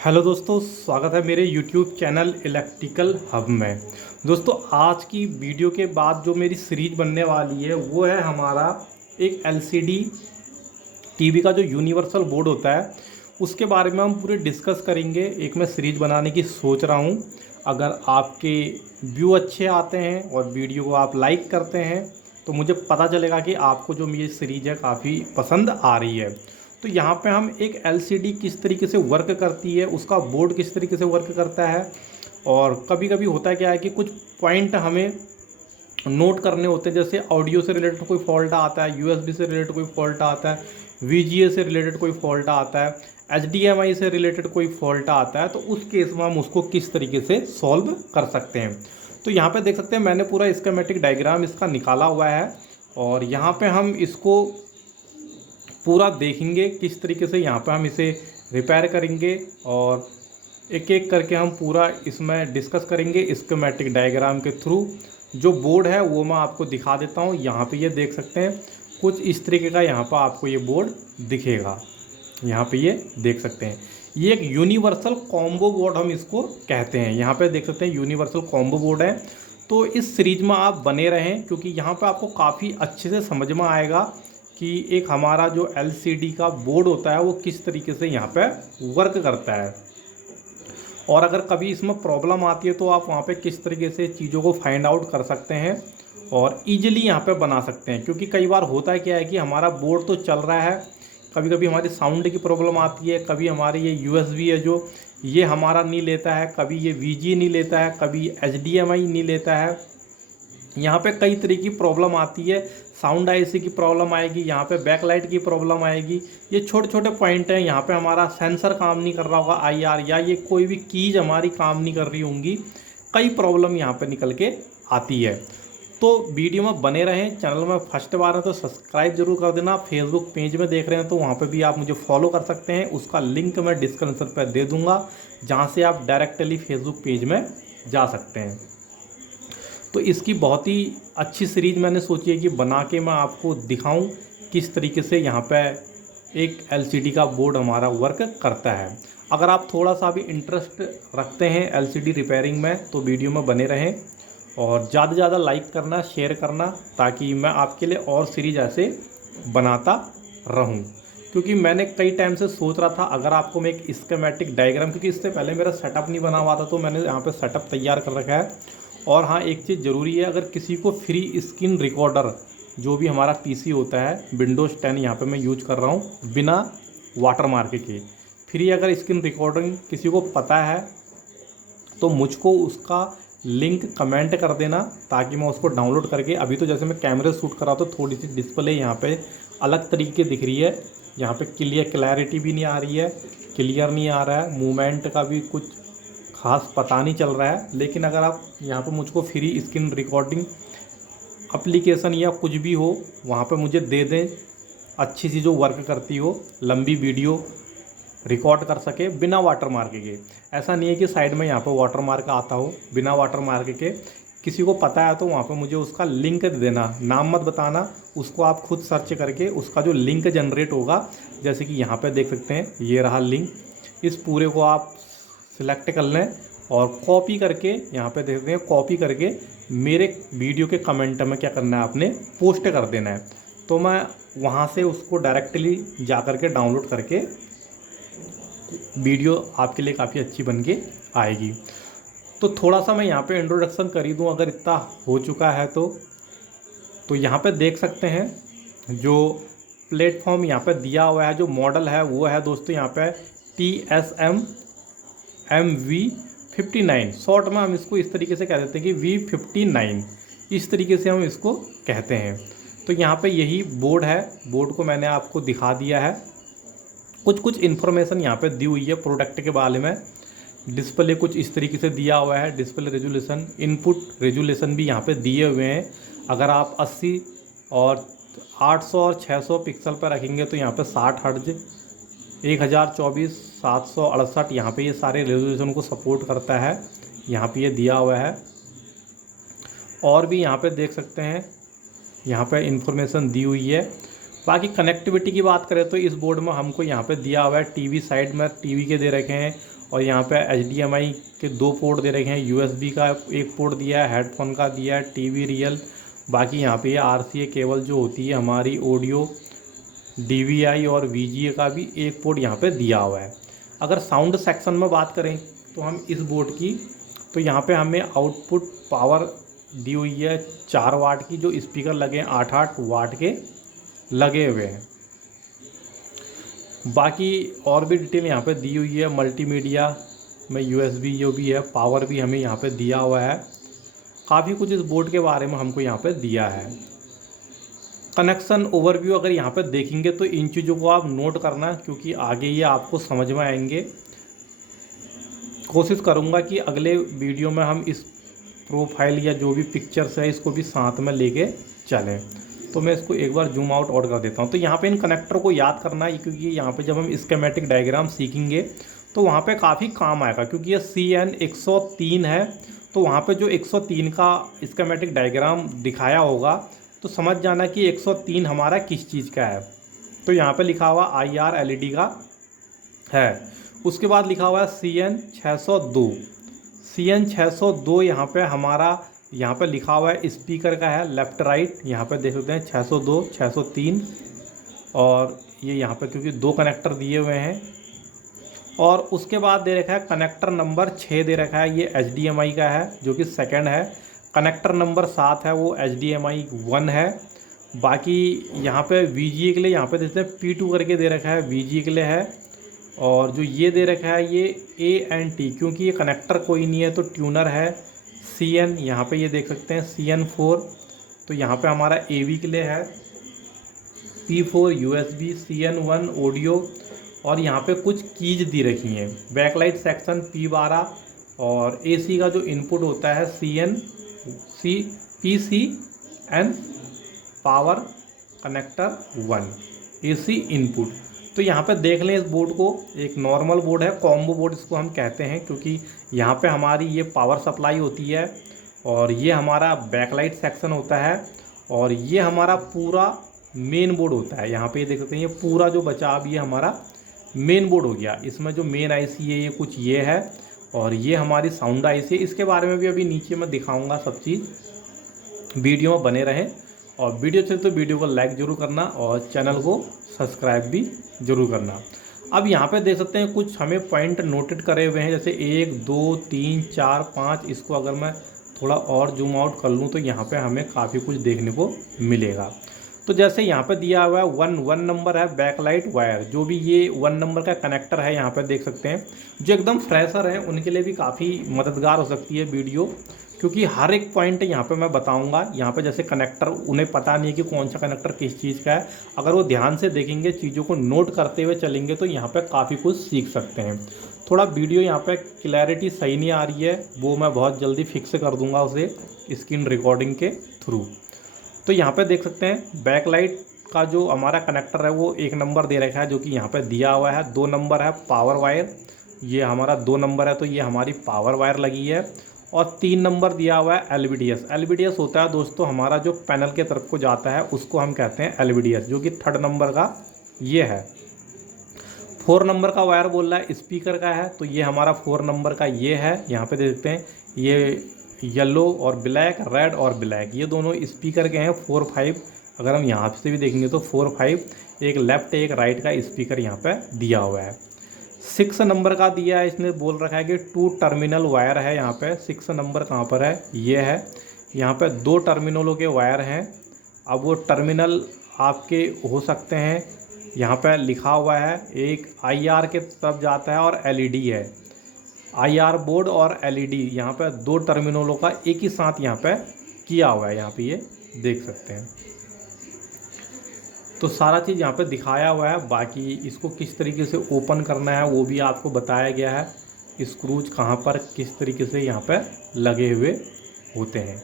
Hello दोस्तों, स्वागत है मेरे YouTube चैनल इलेक्ट्रिकल हब में। दोस्तों, आज की वीडियो के बाद जो मेरी सीरीज बनने वाली है वो है हमारा एक LCD टीवी का जो यूनिवर्सल बोर्ड होता है उसके बारे में हम पूरे डिस्कस करेंगे। एक मैं सीरीज बनाने की सोच रहा हूँ। अगर आपके व्यू अच्छे आते हैं और वीडियो को आप लाइक करते हैं तो मुझे पता चलेगा कि आपको जो ये सीरीज है काफ़ी पसंद आ रही है। तो यहाँ पे हम एक LCD किस तरीके से वर्क करती है, उसका बोर्ड किस तरीके से वर्क करता है, और कभी कभी होता है क्या है कि कुछ पॉइंट हमें नोट करने होते हैं। जैसे ऑडियो से रिलेटेड कोई फॉल्ट आता है, USB से रिलेटेड कोई फॉल्ट आता है, VGA से रिलेटेड कोई फॉल्ट आता है, HDMI से रिलेटेड कोई फॉल्ट आता है, तो उस केस में हम उसको किस तरीके से सॉल्व कर सकते हैं। तो यहाँ पे देख सकते हैं मैंने पूरा स्कीमेटिक डायग्राम इसका निकाला हुआ है और यहाँ पे हम इसको पूरा देखेंगे किस तरीके से यहाँ पे हम इसे रिपेयर करेंगे और एक एक करके हम पूरा इसमें डिस्कस करेंगे स्कीमेटिक डायग्राम के थ्रू। जो बोर्ड है वो मैं आपको दिखा देता हूँ। यहाँ पे ये देख सकते हैं कुछ इस तरीके का यहाँ पर आपको ये बोर्ड दिखेगा। यहाँ पे ये देख सकते हैं ये एक यूनिवर्सल कॉम्बो बोर्ड हम इसको कहते हैं। यहाँ पे देख सकते हैं यूनिवर्सल कॉम्बो बोर्ड है। तो इस सीरीज में आप बने रहें क्योंकि यहाँ पे आपको काफ़ी अच्छे से समझ में आएगा कि एक हमारा जो LCD का बोर्ड होता है वो किस तरीके से यहाँ पे वर्क करता है, और अगर कभी इसमें प्रॉब्लम आती है तो आप वहाँ पे किस तरीके से चीज़ों को फाइंड आउट कर सकते हैं और इजीली यहाँ पे बना सकते हैं। क्योंकि कई बार होता है क्या है कि हमारा बोर्ड तो चल रहा है, कभी कभी हमारी साउंड की प्रॉब्लम आती है, कभी हमारी ये USB है जो ये हमारा नहीं लेता है, कभी ये VG नहीं लेता है, कभी HDMI नहीं लेता है। यहाँ पे कई तरह की प्रॉब्लम आती है। साउंड IC की प्रॉब्लम आएगी, यहाँ पे बैकलाइट की प्रॉब्लम आएगी। ये छोटे छोटे पॉइंट हैं। यहाँ पे हमारा सेंसर काम नहीं कर रहा होगा IR, या ये कोई भी कीज हमारी काम नहीं कर रही होंगी। कई प्रॉब्लम यहाँ पे निकल के आती है। तो वीडियो में बने रहें। चैनल में फर्स्ट बार है तो सब्सक्राइब जरूर कर देना। फेसबुक पेज में देख रहे हैं तो वहाँ पे भी आप मुझे फॉलो कर सकते हैं। उसका लिंक मैं डिस्क्रिप्शन पर दे दूँगा जहाँ से आप डायरेक्टली फेसबुक पेज में जा सकते हैं। तो इसकी बहुत ही अच्छी सीरीज मैंने सोची है कि बना के मैं आपको दिखाऊं किस तरीके से यहाँ पे एक LCD का बोर्ड हमारा वर्क करता है। अगर आप थोड़ा सा भी इंटरेस्ट रखते हैं LCD रिपेयरिंग में तो वीडियो में बने रहें और ज़्यादा से ज़्यादा लाइक करना, शेयर करना, ताकि मैं आपके लिए और सीरीज ऐसे बनाता रहूं। क्योंकि मैंने कई टाइम से सोच रहा था अगर आपको मैं एक स्कीमेटिक डायग्राम, क्योंकि इससे पहले मेरा सेटअप नहीं बना हुआ था तो मैंने यहाँ पे सेटअप तैयार कर रखा है। और हाँ, एक चीज़ ज़रूरी है, अगर किसी को फ्री स्क्रीन रिकॉर्डर जो भी हमारा PC होता है Windows 10 यहाँ पे मैं यूज कर रहा हूँ बिना वाटरमार्क के, फ्री अगर स्क्रीन रिकॉर्डिंग किसी को पता है तो मुझको उसका लिंक कमेंट कर देना ताकि मैं उसको डाउनलोड करके, अभी तो जैसे मैं कैमरे शूट कर रहा हूँ तो थोड़ी सी डिस्प्ले यहाँ पे अलग तरीके दिख रही है। यहाँ पे क्लैरिटी भी नहीं आ रही है, क्लियर नहीं आ रहा है, मूवमेंट का भी कुछ खास पता नहीं चल रहा है। लेकिन अगर आप यहाँ पे मुझको फ्री स्क्रीन रिकॉर्डिंग एप्लीकेशन या कुछ भी हो वहाँ पे मुझे दे दें, अच्छी सी जो वर्क करती हो, लंबी वीडियो रिकॉर्ड कर सके बिना वाटरमार्क के। ऐसा नहीं है कि साइड में यहाँ पर वाटरमार्क आता हो, बिना वाटरमार्क के किसी को पता है तो वहाँ पे मुझे उसका लिंक दे देना। नाम मत बताना, उसको आप खुद सर्च करके उसका जो लिंक जनरेट होगा, जैसे कि यहाँ पे देख सकते हैं ये रहा लिंक, इस पूरे को आप सिलेक्ट कर लें और कॉपी करके यहाँ पे देखते हैं, कॉपी करके मेरे वीडियो के कमेंट में क्या करना है, आपने पोस्ट कर देना है। तो मैं वहाँ से उसको डायरेक्टली जा कर के डाउनलोड करके वीडियो आपके लिए काफ़ी अच्छी बन के आएगी। तो थोड़ा सा मैं यहाँ पे इंट्रोडक्शन कर ही दूँ अगर इतना हो चुका है तो यहाँ पे देख सकते हैं जो प्लेटफॉर्म यहाँ पे दिया हुआ है, जो मॉडल है वो है दोस्तों यहाँ पे TSM MV59। शॉर्ट में हम इसको इस तरीके से कह देते हैं कि V59, इस तरीके से हम इसको कहते हैं। तो यहाँ पे यही बोर्ड है। बोर्ड को मैंने आपको दिखा दिया है, कुछ इन्फॉर्मेशन यहाँ पे दी हुई है प्रोडक्ट के बारे में। डिस्प्ले कुछ इस तरीके से दिया हुआ है, डिस्प्ले रेजुलेशन, इनपुट रेजुलेशन भी यहाँ पे दिए हुए हैं। अगर आप 80 और 800 और 600 पिक्सल पर रखेंगे तो यहाँ पे 60 हर्ट्ज, 1024, 768 यहाँ पे ये सारे रेजोल्यूशन को सपोर्ट करता है। यहाँ पे ये दिया हुआ है। और भी यहाँ पे देख सकते हैं, यहाँ पे इंफॉर्मेशन दी हुई है। बाकी कनेक्टिविटी की बात करें तो इस बोर्ड में हमको यहाँ पे दिया हुआ है टीवी, साइड में टीवी के दे रखे हैं, और यहाँ पे HDMI के 2 पोर्ट दे रखे हैं, USB का एक पोर्ट दिया है, हेडफोन का दिया है, टीवी रियल। बाकी यहाँ पे RCA केबल जो होती है हमारी ऑडियो, DVI और VGA का भी एक पोर्ट यहाँ पे दिया हुआ है। अगर साउंड सेक्शन में बात करें तो हम इस बोर्ड की, तो यहाँ पे हमें आउटपुट पावर दी हुई है 4 वाट की, जो स्पीकर लगे हैं 8-8 वाट के लगे हुए हैं। बाकी और भी डिटेल यहाँ पे दी हुई है, मल्टीमीडिया में USB जो भी है, पावर भी हमें यहाँ पे दिया हुआ है। काफ़ी कुछ इस बोर्ड के बारे में हमको यहाँ पे दिया है। कनेक्शन ओवरव्यू अगर यहाँ पे देखेंगे तो इन चीज़ों को आप नोट करना, क्योंकि आगे ये आपको समझ में आएंगे। कोशिश करूँगा कि अगले वीडियो में हम इस प्रोफाइल या जो भी पिक्चर्स है इसको भी साथ में लेके चलें। तो मैं इसको एक बार जूम आउट और कर देता हूँ। तो यहाँ पे इन कनेक्टर को याद करना है, क्योंकि यहाँ पे जब हम स्कीमेटिक डायग्राम सीखेंगे तो वहाँ पे काफ़ी काम आएगा, क्योंकि ये CN 103 है। तो वहाँ पे जो 103 का स्कीमेटिक डायग्राम दिखाया होगा तो समझ जाना कि 103 हमारा किस चीज़ का है। तो यहाँ पे लिखा हुआ IR LED का है। उसके बाद लिखा हुआ है CN 602। CN 602 यहाँ पे हमारा, यहाँ पे लिखा हुआ है स्पीकर का है, लेफ़्ट राइट यहाँ पे देख सकते हैं 602, 603। और ये यहाँ पे क्योंकि 2 कनेक्टर दिए हुए हैं। और उसके बाद दे रखा है कनेक्टर नंबर 6 दे रखा है, ये HDMI का है जो कि सेकंड है। कनेक्टर नंबर 7 है वो HDMI 1 है। बाकी यहाँ पे VGA के लिए यहाँ पे देते हैं P2 करके दे रखा है, VGA के लिए है। और जो ये दे रखा है ये ANT, क्योंकि ये कनेक्टर कोई नहीं है तो ट्यूनर है। CN यहाँ पे ये देख सकते हैं CN4, तो यहाँ पे हमारा AV के लिए है। P4 USB, CN1 audio. और यहाँ पे कुछ कीज दी रखी हैं, बैकलाइट सेक्शन P12। और AC का जो इनपुट होता है PCN power connector 1 AC input. तो यहाँ पे देख लें इस बोर्ड को, एक नॉर्मल बोर्ड है, कॉम्बो बोर्ड इसको हम कहते हैं, क्योंकि यहाँ पे हमारी ये पावर सप्लाई होती है और ये हमारा बैकलाइट सेक्शन होता है और ये हमारा पूरा मेन बोर्ड होता है। यहाँ पे देख सकते हैं ये पूरा जो बचा अब ये हमारा मेन बोर्ड हो गया। इसमें जो मेन IC है ये कुछ ये है और ये हमारी साउंड IC है। इसके बारे में भी अभी नीचे मैं दिखाऊंगा सब चीज़। वीडियो में बने रहें और वीडियो अच्छे तो वीडियो को लाइक ज़रूर करना और चैनल को सब्सक्राइब भी ज़रूर करना। अब यहाँ पे देख सकते हैं कुछ हमें पॉइंट नोटेड करे हुए हैं, जैसे 1 2 3 4 5। इसको अगर मैं थोड़ा और जूम आउट कर लूँ तो यहाँ पे हमें काफ़ी कुछ देखने को मिलेगा। तो जैसे यहाँ पे दिया हुआ है 1 नंबर है बैकलाइट वायर, जो भी ये 1 नंबर का कनेक्टर है यहाँ पे देख सकते हैं। जो एकदम फ्रेशर है उनके लिए भी काफ़ी मददगार हो सकती है वीडियो, क्योंकि हर एक पॉइंट यहाँ पे मैं बताऊंगा। यहाँ पे जैसे कनेक्टर उन्हें पता नहीं है कि कौन सा कनेक्टर किस चीज़ का है, अगर वो ध्यान से देखेंगे, चीज़ों को नोट करते हुए चलेंगे तो यहाँ पे काफ़ी कुछ सीख सकते हैं। थोड़ा वीडियो यहाँ पे क्लैरिटी सही नहीं आ रही है, वो मैं बहुत जल्दी फिक्स कर दूँगा उसे स्क्रीन रिकॉर्डिंग के थ्रू। तो यहाँ पे देख सकते हैं बैकलाइट का जो हमारा कनेक्टर है वो 1 नंबर दे रखा है, जो कि यहाँ पे दिया हुआ है। 2 नंबर है पावर वायर, ये हमारा 2 नंबर है तो ये हमारी पावर वायर लगी है। और 3 नंबर दिया हुआ है LVDS। LVDS होता है दोस्तों हमारा जो पैनल के तरफ को जाता है उसको हम कहते हैं LVDS, जो कि 3rd नंबर का ये है। 4 नंबर का वायर बोल रहा है स्पीकर का है, तो ये हमारा 4 नंबर का ये है। यहाँ पे देखते हैं ये येलो और ब्लैक, रेड और ब्लैक, ये दोनों स्पीकर के हैं 4 5। अगर हम यहाँ से भी देखेंगे तो 4 5, एक लेफ्ट एक राइट का स्पीकर यहाँ पे दिया हुआ है। 6 नंबर का दिया है, इसने बोल रखा है कि 2 टर्मिनल वायर है। यहाँ पे 6 नंबर कहाँ पर है, ये है। यहाँ पे 2 टर्मिनलों के वायर हैं। अब वो टर्मिनल आपके हो सकते हैं, यहाँ पे लिखा हुआ है एक IR के तरफ जाता है और LED है। IR बोर्ड और LED यहाँ पे 2 टर्मिनलों का एक ही साथ यहाँ पे किया हुआ है, यहाँ पे ये देख सकते हैं। तो सारा चीज़ यहाँ पे दिखाया हुआ है। बाकी इसको किस तरीके से ओपन करना है वो भी आपको बताया गया है। स्क्रूज कहाँ पर किस तरीके से यहाँ पे लगे हुए होते हैं।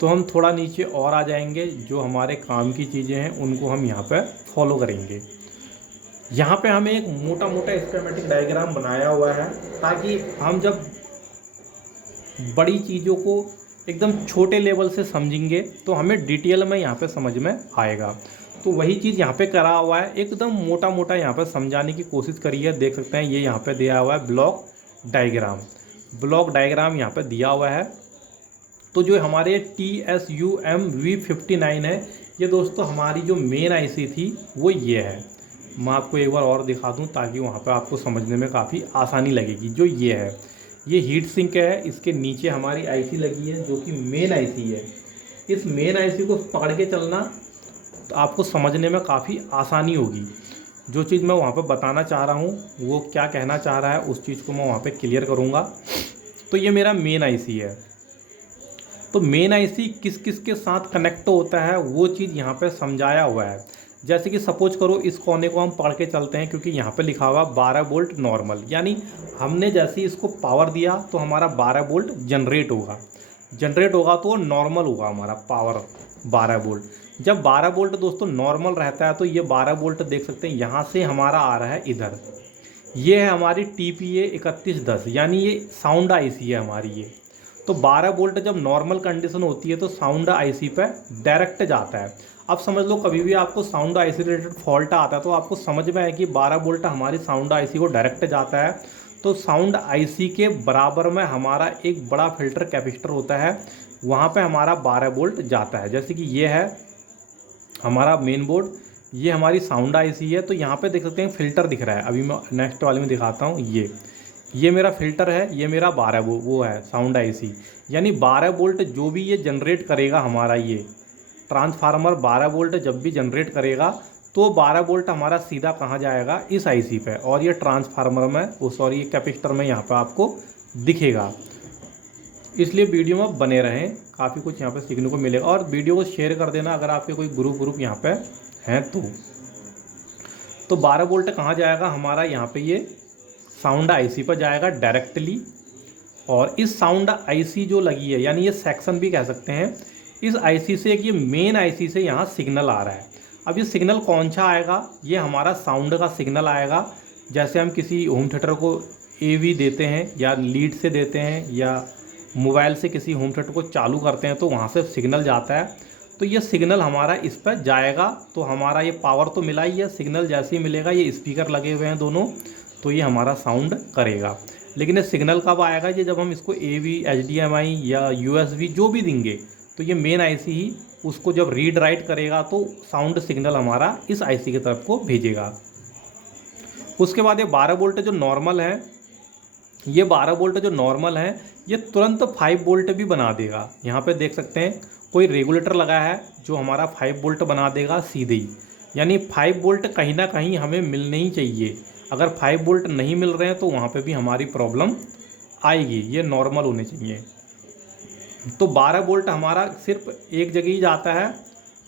तो हम थोड़ा नीचे और आ जाएंगे, जो हमारे काम की चीज़ें हैं उनको हम यहाँ पे फॉलो करेंगे। यहाँ पे हमें एक मोटा मोटा स्कीमेटिक डायग्राम बनाया हुआ है, ताकि हम जब बड़ी चीज़ों को एकदम छोटे लेवल से समझेंगे तो हमें डिटेल में यहाँ पे समझ में आएगा। तो वही चीज़ यहाँ पे करा हुआ है, एकदम मोटा मोटा यहाँ पे समझाने की कोशिश करी है। देख सकते हैं ये यहाँ पे दिया हुआ है ब्लॉक डायग्राम, ब्लॉक डायग्राम यहाँ पे दिया हुआ है। तो जो हमारे TSUM-V59 है, ये दोस्तों हमारी जो मेन आईसी थी वो ये है। मैं आपको एक बार और दिखा दूं ताकि वहाँ पे आपको समझने में काफ़ी आसानी लगेगी। जो ये है, ये हीट सिंक है, इसके नीचे हमारी आईसी लगी है जो कि मेन आईसी है। इस मेन आईसी को पकड़ के चलना तो आपको समझने में काफ़ी आसानी होगी। जो चीज़ मैं वहाँ पर बताना चाह रहा हूँ, वो क्या कहना चाह रहा है, उस चीज़ को मैं वहाँ पे क्लियर करूँगा। तो ये मेरा मेन आईसी है। तो मेन आईसी किस किस के साथ कनेक्ट होता है वो चीज़ यहाँ पे समझाया हुआ है। जैसे कि सपोज करो इस कोने को हम पढ़ के चलते हैं, क्योंकि यहाँ पे लिखा हुआ 12 वोल्ट नॉर्मल, यानी हमने जैसे ही इसको पावर दिया तो हमारा 12 वोल्ट जनरेट होगा। जनरेट होगा तो नॉर्मल होगा हमारा पावर 12 वोल्ट। जब 12 वोल्ट दोस्तों नॉर्मल रहता है तो ये 12 वोल्ट देख सकते हैं यहाँ से हमारा आ रहा है इधर। ये है हमारी TPA 3110, यानी ये साउंड आईसी है हमारी ये। तो 12 वोल्ट जब नॉर्मल कंडीशन होती है तो साउंड आईसी पे डायरेक्ट जाता है। अब समझ लो कभी भी आपको साउंड आईसी रिलेटेड फॉल्ट आता है तो आपको समझ में आए कि 12 वोल्ट हमारी साउंड आईसी को डायरेक्ट जाता है। तो साउंड आईसी के बराबर में हमारा एक बड़ा फिल्टर कैपेसिटर होता है, वहाँ पे हमारा 12 वोल्ट जाता है। जैसे कि ये है हमारा मेन बोर्ड, ये हमारी साउंड आईसी है। तो यहाँ पे देख सकते हैं फिल्टर दिख रहा है, अभी मैं नेक्स्ट वाले में दिखाता हूँ। ये मेरा फिल्टर है, ये मेरा 12 वो है साउंड आईसी। यानी 12 वोल्ट जो भी ये जनरेट करेगा हमारा ये ट्रांसफार्मर 12 वोल्ट जब भी जनरेट करेगा तो 12 वोल्ट हमारा सीधा कहाँ जाएगा, इस आईसी पे, और ये ट्रांसफार्मर में ये कैपेसिटर में यहाँ पे आपको दिखेगा। इसलिए वीडियो में बने रहें, काफ़ी कुछ यहाँ पे सीखने को मिलेगा। और वीडियो को शेयर कर देना अगर आपके कोई ग्रुप यहाँ पे हैं तो 12 वोल्ट कहाँ जाएगा हमारा, यहाँ पे ये साउंड आईसी पर जाएगा डायरेक्टली। और इस साउंड आईसी जो लगी है, यानी ये सेक्शन भी कह सकते हैं, इस आईसी से एक ये मेन आईसी से यहाँ सिग्नल आ रहा है। अब ये सिग्नल कौन सा आएगा, ये हमारा साउंड का सिग्नल आएगा। जैसे हम किसी होम थिएटर को AV देते हैं या लीड से देते हैं या मोबाइल से किसी होम थिएटर को चालू करते हैं तो वहाँ से सिग्नल जाता है। तो ये सिग्नल हमारा इस पर जाएगा। तो हमारा ये पावर तो मिला ही है, सिग्नल जैसे ही मिलेगा, ये स्पीकर लगे हुए हैं दोनों, तो ये हमारा साउंड करेगा। लेकिन ये सिग्नल कब आएगा, ये जब हम इसको AV HDMI या USB जो भी देंगे तो ये मेन आईसी ही उसको जब रीड राइट करेगा तो साउंड सिग्नल हमारा इस आईसी की तरफ को भेजेगा। उसके बाद ये 12 वोल्ट जो नॉर्मल है, ये 12 वोल्ट जो नॉर्मल है ये तुरंत 5 वोल्ट भी बना देगा। यहाँ पे देख सकते हैं कोई रेगुलेटर लगा है जो हमारा 5 वोल्ट बना देगा सीधे ही। यानी 5 वोल्ट कहीं ना कहीं हमें मिलने ही चाहिए। अगर 5 वोल्ट नहीं मिल रहे हैं तो वहाँ पे भी हमारी प्रॉब्लम आएगी, ये नॉर्मल होने चाहिए। तो 12 वोल्ट हमारा सिर्फ एक जगह ही जाता है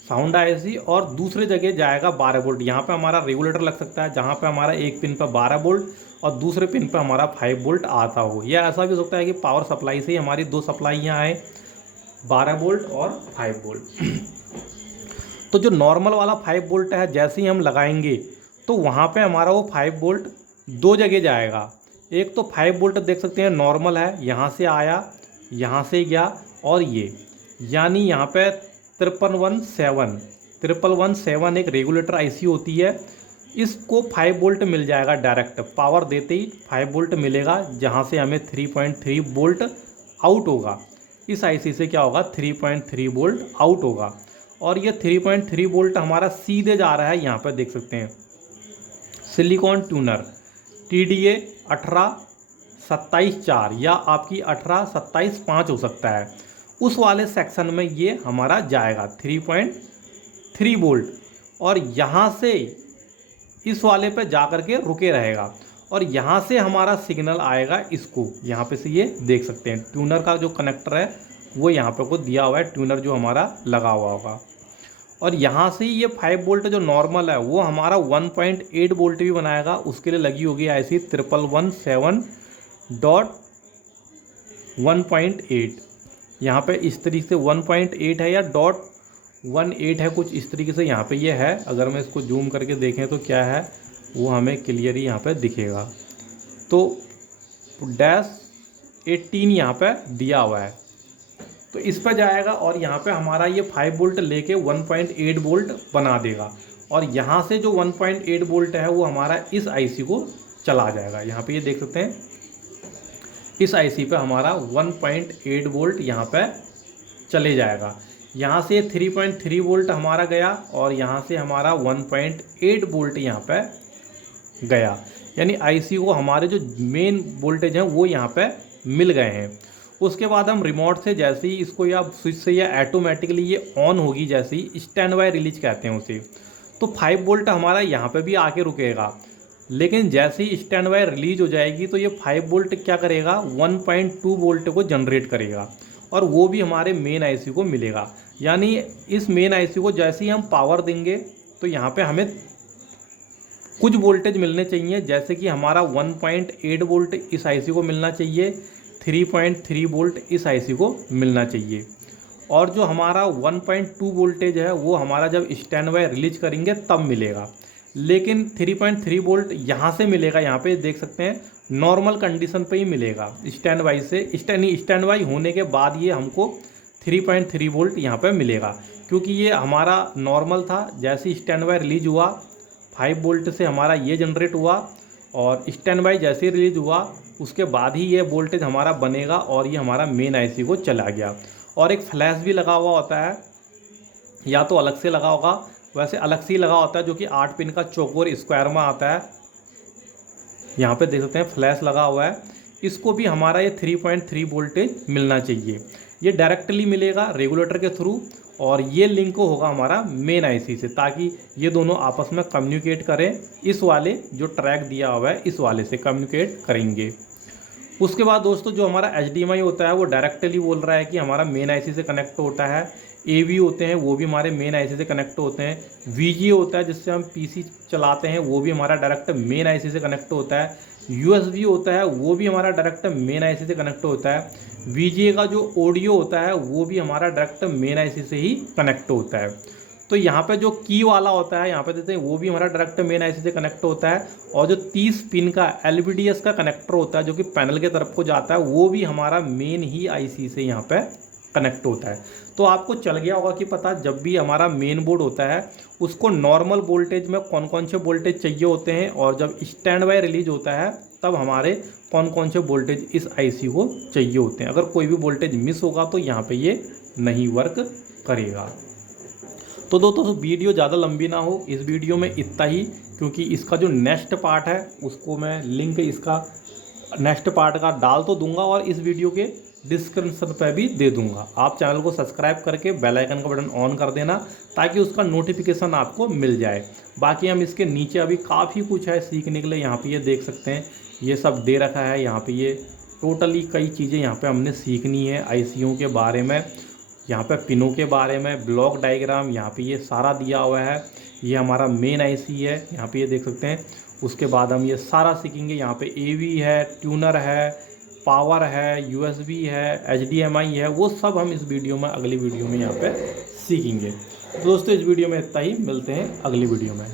साउंड आईसी, और दूसरे जगह जाएगा 12 वोल्ट। यहाँ पे हमारा रेगुलेटर लग सकता है जहाँ पे हमारा एक पिन पर 12 वोल्ट और दूसरे पिन पर हमारा 5 वोल्ट आता हो। या ऐसा भी हो सकता है कि पावर सप्लाई से ही हमारी 2 सप्लाई यहाँ आए, 12 वोल्ट और 5 वोल्ट। तो जो नॉर्मल वाला 5 वोल्ट है जैसे ही हम लगाएंगे तो वहाँ पे हमारा वो 5 वोल्ट 2 जगह जाएगा। एक तो 5 वोल्ट देख सकते हैं नॉर्मल है, यहाँ से आया, यहाँ से गया, और ये यानी यहाँ पे 53117 एक रेगुलेटर आईसी होती है, इसको 5 वोल्ट मिल जाएगा डायरेक्ट। पावर देते ही 5 वोल्ट मिलेगा, जहाँ से हमें 3.3 वोल्ट आउट होगा। इस आईसी से क्या होगा, 3.3 वोल्ट आउट होगा। और ये 3.3 वोल्ट हमारा सीधे जा रहा है, यहाँ पर देख सकते हैं सिलिकॉन ट्यूनर TDA 18-27-4 या आपकी 18-27-5 हो सकता है, उस वाले सेक्शन में ये हमारा जाएगा 3.3 वोल्ट, और यहाँ से इस वाले पे जा कर के रुके रहेगा। और यहाँ से हमारा सिग्नल आएगा इसको, यहाँ पे से ये देख सकते हैं ट्यूनर का जो कनेक्टर है वो यहाँ पे को दिया हुआ है, ट्यूनर जो हमारा लगा हुआ होगा। और यहाँ से ही ये 5 वोल्ट जो नॉर्मल है वो हमारा 1.8 वोल्ट भी बनाएगा। उसके लिए लगी होगी ऐसी 1117.1.8, यहाँ पे इस तरीके से 1.8 है या .18 है, कुछ इस तरीके से यहाँ पे ये है। अगर मैं इसको जूम करके देखें तो क्या है वो हमें क्लियर ही यहाँ पे दिखेगा। तो -18 यहाँ पे दिया हुआ है। तो इस पर जाएगा और यहाँ पे हमारा ये 5 वोल्ट लेके 1.8 वोल्ट बना देगा। और यहाँ से जो 1.8 वोल्ट है वो हमारा इस आईसी को चला जाएगा। यहाँ पे ये देख सकते हैं इस आईसी पे हमारा 1.8 वोल्ट यहाँ पे चले जाएगा। यहाँ से 3.3 वोल्ट हमारा गया और यहाँ से हमारा 1.8 वोल्ट यहाँ पे गया। यानी आईसी को हमारे जो मेन वोल्टेज हैं वो यहाँ पे मिल गए हैं। उसके बाद हम रिमोट से जैसे ही इसको या स्विच से या ऑटोमेटिकली ये ऑन होगी, जैसे ही स्टैंड बाय रिलीज कहते हैं उसे, तो 5 वोल्ट हमारा यहाँ पे भी आके रुकेगा। लेकिन जैसे ही स्टैंड बाय रिलीज हो जाएगी तो ये 5 वोल्ट क्या करेगा, 1.2 वोल्ट को जनरेट करेगा और वो भी हमारे मेन आईसी को मिलेगा। यानी इस मेन आईसी को जैसे ही हम पावर देंगे तो यहाँ पे हमें कुछ वोल्टेज मिलने चाहिए, जैसे कि हमारा 1.8 वोल्ट इस आईसी को मिलना चाहिए, 3.3 वोल्ट इस आईसी को मिलना चाहिए। और जो हमारा 1.2 वोल्टेज है वो हमारा जब स्टैंड बाय रिलीज करेंगे तब मिलेगा। लेकिन 3.3 वोल्ट यहाँ से मिलेगा, यहाँ पे देख सकते हैं नॉर्मल कंडीशन पे ही मिलेगा। स्टैंड बाय से स्टैंड बाय होने के बाद ये हमको 3.3 वोल्ट यहाँ पे मिलेगा, क्योंकि ये हमारा नॉर्मल था। जैसे स्टैंड बाय रिलीज हुआ 5 वोल्ट से हमारा ये जनरेट हुआ और स्टैंड बाय जैसे रिलीज हुआ उसके बाद ही ये वोल्टेज हमारा बनेगा और ये हमारा मेन आईसी को चला गया। और एक फ्लैश भी लगा हुआ होता है, या तो अलग से लगा होगा, वैसे अलग से ही लगा होता है, जो कि 8 पिन का चौकोर स्क्वायर में आता है। यहाँ पे देख सकते हैं फ्लैश लगा हुआ है। इसको भी हमारा ये 3.3 वोल्टेज मिलना चाहिए। ये डायरेक्टली मिलेगा रेगुलेटर के थ्रू और ये लिंक होगा हमारा मेन आईसी से, ताकि ये दोनों आपस में कम्युनिकेट करें। इस वाले जो ट्रैक दिया हुआ है इस वाले से कम्युनिकेट करेंगे। उसके बाद दोस्तों जो हमारा HDMI होता है वो डायरेक्टली बोल रहा है कि हमारा मेन आईसी से कनेक्ट होता है। AV होते हैं वो भी हमारे मेन आईसी से कनेक्ट होते हैं। VGA होता है जिससे हम PC चलाते हैं, वो भी हमारा डायरेक्ट मेन आईसी से कनेक्ट होता है। USB होता है वो भी हमारा डायरेक्ट मेन आईसी से कनेक्ट होता है। VGA का जो ऑडियो होता है वो भी हमारा डायरेक्ट मेन आईसी से ही कनेक्ट होता है। तो यहाँ पे जो की वाला होता है यहाँ पे देते हैं वो भी हमारा डायरेक्ट मेन आईसी से कनेक्ट होता है। और जो 30 पिन का LVDS का कनेक्टर होता है जो कि पैनल के तरफ को जाता है वो भी हमारा मेन ही आईसी से यहाँ पे कनेक्ट होता है। तो आपको चल गया होगा कि पता, जब भी हमारा मेन बोर्ड होता है उसको नॉर्मल वोल्टेज में कौन कौन से वोल्टेज चाहिए होते हैं, और जब स्टैंड बाय रिलीज होता है तब हमारे कौन कौन से वोल्टेज इस आईसी को चाहिए होते हैं। अगर कोई भी वोल्टेज मिस होगा तो यहाँ पे ये नहीं वर्क करेगा। तो दोस्तों वीडियो ज़्यादा लंबी ना हो, इस वीडियो में इतना ही, क्योंकि इसका जो नेक्स्ट पार्ट है उसको मैं लिंक इसका नेक्स्ट पार्ट का डाल तो दूंगा और इस वीडियो के डिस्क्रिप्शन पे भी दे दूंगा। आप चैनल को सब्सक्राइब करके बेल आइकन का बटन ऑन कर देना ताकि उसका नोटिफिकेशन आपको मिल जाए। बाकी हम इसके नीचे अभी काफ़ी कुछ है सीखने के लिए। यहाँ पे ये देख सकते हैं ये सब दे रखा है। यहाँ पे ये टोटली कई चीज़ें यहाँ पे हमने सीखनी है आईसीओ के बारे में, यहाँ पे पिनों के बारे में, ब्लॉक डायग्राम यहाँ पे ये सारा दिया हुआ है। ये हमारा मेन आईसी है, यहाँ पे ये देख सकते हैं। उसके बाद हम ये सारा सीखेंगे। यहाँ पे AV है, ट्यूनर है, पावर है, USB है, HDMI है, वो सब हम इस वीडियो में अगली वीडियो में यहाँ पे सीखेंगे। दोस्तों इस वीडियो में इतना ही, मिलते हैं अगली वीडियो में।